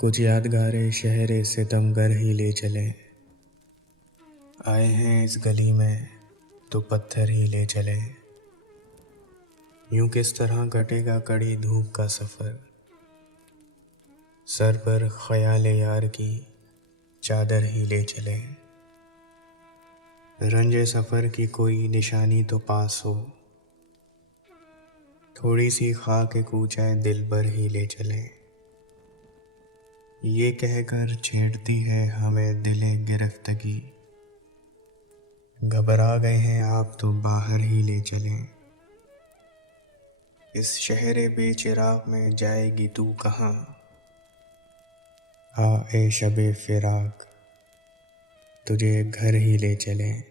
कुछ यादगारें शहरे सितमगर ही ले चले। आए हैं इस गली में तो पत्थर ही ले चले। यूं किस तरह कटेगा कड़ी धूप का सफ़र, सर पर ख्याल यार की चादर ही ले चले। रंजे सफ़र की कोई निशानी तो पास हो, थोड़ी सी खाक कूचाए दिल पर ही ले चले। ये कहकर छेड़ती है हमें दिले गिरफ्तगी, घबरा गए हैं आप तो बाहर ही ले चलें। इस शहरे बेचिराग में जाएगी तू कहाँ, आ ए शबे फिराक तुझे घर ही ले चलें।